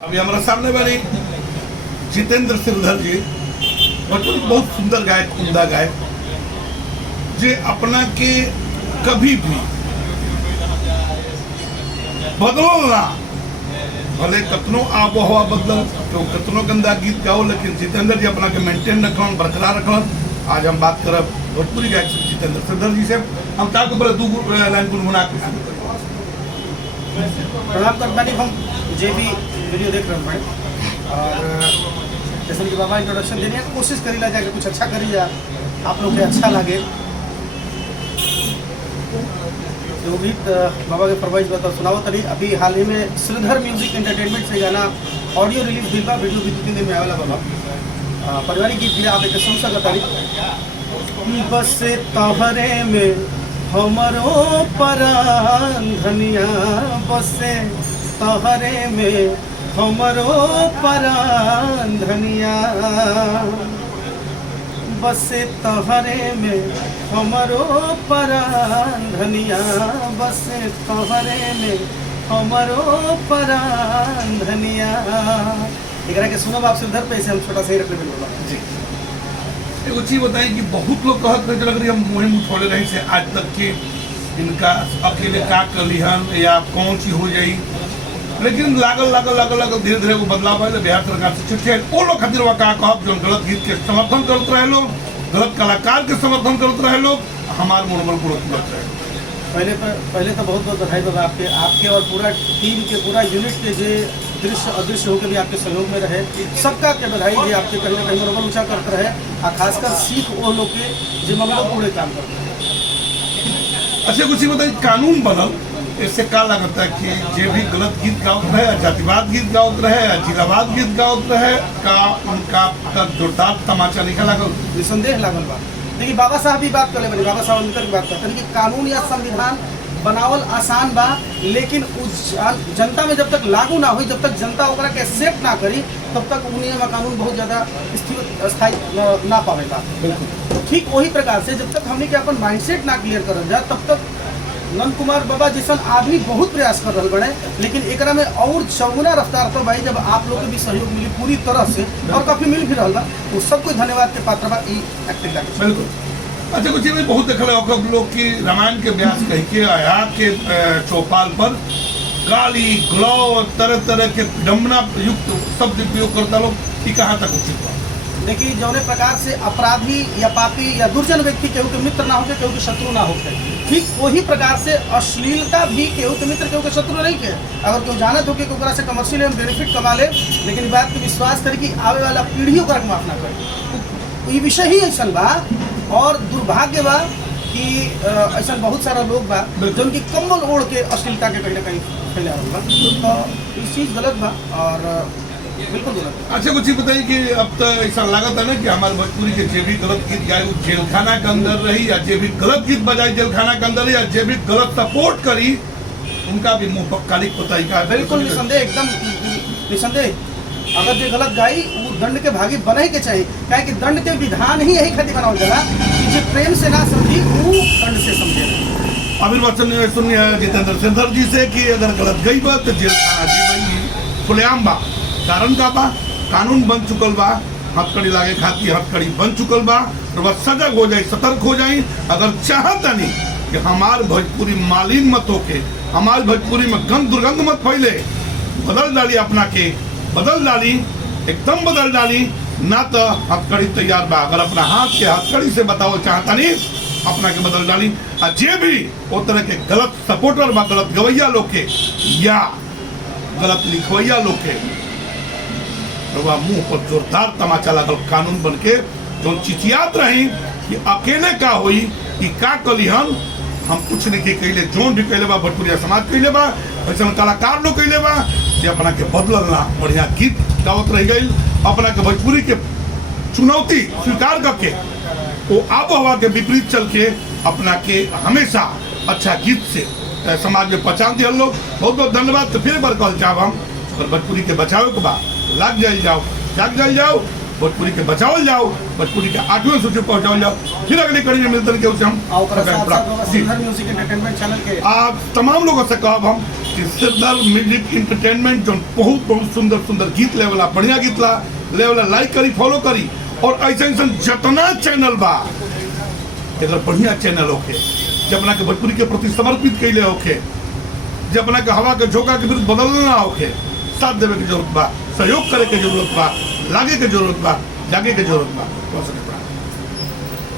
अभी हमारा सामने बने जितेंद्र सिरधर जी बहुत सुंदर गायक, उम्दा गायक जे अपना के कभी भी बदलो ना, भले कतनो आबो हवा बदल तो कतनो गंदा गीत गाओ, लेकिन जितेंद्र जी अपना के मेंटेन रखलन, बरकरार रखलन। आज हम बात करब भोजपुरी गायक जितेंद्र सिरधर जी से। हम ताक पर दू लाइन गुनगुना के शुरू करें। प्रणाम करबानी हम जे भी वीडियो देख रहे हैं और जैसे कि बाबा इंट्रोडक्शन देने की कोशिश करी ला जाके कुछ अच्छा करी जा, आप लोग के अच्छा लगे तो भी बाबा के फरमाइश बता सुनाओ तरी। अभी हाल ही में श्रीधर म्यूजिक एंटरटेनमेंट से गाना ऑडियो रिलीज दिल बा, वीडियो भी 2-3 दिन में आवेला बाबा। पारिवारिक गीत दिया आप एक सुन सकत तारी। बस तोहरे में हमरो परान धनिया, बसे तोहरे में हमरो परान धनिया, बसे तोहरे में हमरो परान धनिया, बसे तोहरे में हमरो परान धनिया। एकरा के सुनो आप सिरधर पे से हम छोटा सा ही रख लेबे बाबा जी। एगो चीज बताएं कि बहुत लोग कहत रहे लग रही हम मुहिम उठौले रही से आज तक के इनका अकेले का कलिहन या कौन चीज हो जाई, लेकिन लागल धीरे धीरे वो बदलाव आए। बिहार सरकार से चिट्ठी आई, वो लोग खातिर का कहब जो गलत गीत के समर्थन करते रहे लोग, गलत कलाकार के समर्थन करते रहे लोग, हमार मनोबल पूरा करते रहे। पहले तो बहुत बहुत बधाई बाबा आपके और पूरा टीम के, पूरा यूनिट के जो दृश्य अदृश्य होकर भी आपके सहयोग में रहे, सबका के बधाई जी। आपके कहीं ना कहीं मनोबल ऊंचा करते रहे और खासकर सीख वो लोग के जो मनोबल पूरे काम करते हैं। अच्छा कुछ बताइए, कानून बनल इससे का लगता है कि जे भी गलत गीत गावत रहे या जातिवाद गीत गावत रहे या जिलावाद गीत गावत रहे का उनका जोरदार तमाचा लिखा लागल, निसंदेह लागल बा। देखिए बाबा साहब भी बात कर बाबा साहब उनकर भी बात करते हैं कि कानून या संविधान बनावल आसान बा, लेकिन जनता में जब तक लागू ना हो, जब तक जनता ओकरा के एक्सेप्ट ना करी, तब तक उन्हें में कानून बहुत ज़्यादा स्थिर स्थायी ना पावेगा। बिल्कुल ठीक वही प्रकार से जब तक हमने के अपन माइंडसेट ना क्लियर करल जाए, तब तक नंद कुमार बाबा जैसा आदमी बहुत प्रयास कर रहे बड़े, लेकिन एकरा में और चौगुना रफ्तार तो भाई जब आप लोग के भी सहयोग मिली पूरी तरह से और काफ़ी मिल भी रहा बा, तो सबको धन्यवाद के पात्र बा एक्टिंग का। बिल्कुल। अच्छा कुछ भी बहुत देखल लोग की रामायण के व्यास कह के आया के चौपाल पर गाली गलौ तरह तरह के विडम्बना युक्त शब्द उपयोग करता लोग, कि कहाँ तक उचित बा? देखिए जौने प्रकार से अपराधी या पापी या दुर्जन व्यक्ति केहू के मित्र ना होके, केहू के शत्रु ना होके, ठीक वही प्रकार से अश्लीलता भी केहू के मित्र केहू के शत्रु नहीं के। अगर केहू जानत हो कि ओकरा से कमर्शियल हम बेनिफिट कमा ले, लेकिन इस बात के विश्वास करी कि आवे वाला पीढ़ी ओकरा के माफ ना करे। ये विषय ही ऐसा बा और दुर्भाग्य बा कि ऐसा बहुत सारा लोग बा जो उनकी कम्बल ओढ़ के अश्लीलता के कहीं ना कहीं फैला बा, तो इस चीज़ गलत बा और बिल्कुल गलत। अच्छा कुछ बताइए कि अब तो ऐसा लागत है ना कि हमारे भोजपुरी के जे भी गलत गीत गाए वो जेलखाना के अंदर रही, या जे भी गलत गीत बजाए जेलखाना के अंदर, या जे भी गलत सपोर्ट करी उनका भी मुंह पर कालिक बताई का। बिल्कुल निसंदेह, एकदम निसंदेह। अगर जो गलत गाई वो दंड के भागी बने के चाहिए, क्या कि दंड के विधान ही यही खातिर बनावल जाला कि जो प्रेम से ना समझी वो दंड से समझे। अभी वचन सुनिए जितेंद्र सिरधर जी से कि अगर गलत गई बा तो जेलखाना जी खुलेआम बा। कारण का बा, कानून बन चुकल बा, हथकड़ी लागे खाती हथकड़ी बन चुकल बा, तो बस सजग हो जाए, सतर्क हो जाए। अगर चाहता नहीं कि हमार भोजपुरी मालिन मत होके, हमार भोजपुरी में गंद दुर्गंध मत फैले, बदल डाली अपना के, बदल डाली, एकदम बदल डाली, ना तो हथकड़ी तैयार बा। अगर अपना हाथ के हथकड़ी से बताओ चाहता नहीं, अपना के बदल डाली। और जे भी वो तरह के गलत सपोर्टर बा, गलत गवैया लोग के या गलत लिखवैया लोग के, तो वह मुंह पर जोरदार तमाचा लगल कानून बन के, जो चिचियात रही कि अकेले का हुई कि का कलिहन, हम कुछ नहीं के कैले, जोन भी कैले बा भोजपुरिया समाज कैले बा, वैसे कलाकार लोग कैले बा, जे अपना के बदलल ना, बढ़िया गीत गावत रह गई, अपना के भोजपुरी के चुनौती स्वीकार करके वो आबो हवा के विपरीत चल के अपना के हमेशा अच्छा गीत से समाज में पहचान दिया लोग। बहुत बहुत धन्यवाद। तो फिर बार कल चाहब हम भोजपुरी के बचाव के बाद लाग जाए जाओ, जाग जाए जाओ, भोजपुरी के बचावल जाओ, भोजपुरी के 8वें सूची पहुंचाओ जाओ। फिर अगली कड़ी में मिलते हैं कि उसे हम म्यूजिक एंटरटेनमेंट चैनल के आप तमाम लोगों से कहब हम कि सिरदर म्यूजिक इंटरटेनमेंट जो बहुत बहुत सुंदर सुंदर गीत लेवला, बढ़िया गीत लेवला, लाइक करी, फॉलो करी। और ऐसा जितना चैनल बा एक बढ़िया चैनल होके, जब अपना के भोजपुरी के प्रति समर्पित कैले होके, जब अपना के हवा के झोंका के विरुद्ध बदलना होके, साथ देवे की जरूरत बा, सहयोग करे के जरूरत बा, लागे के जरूरत बा, जागे के जरूरत बा।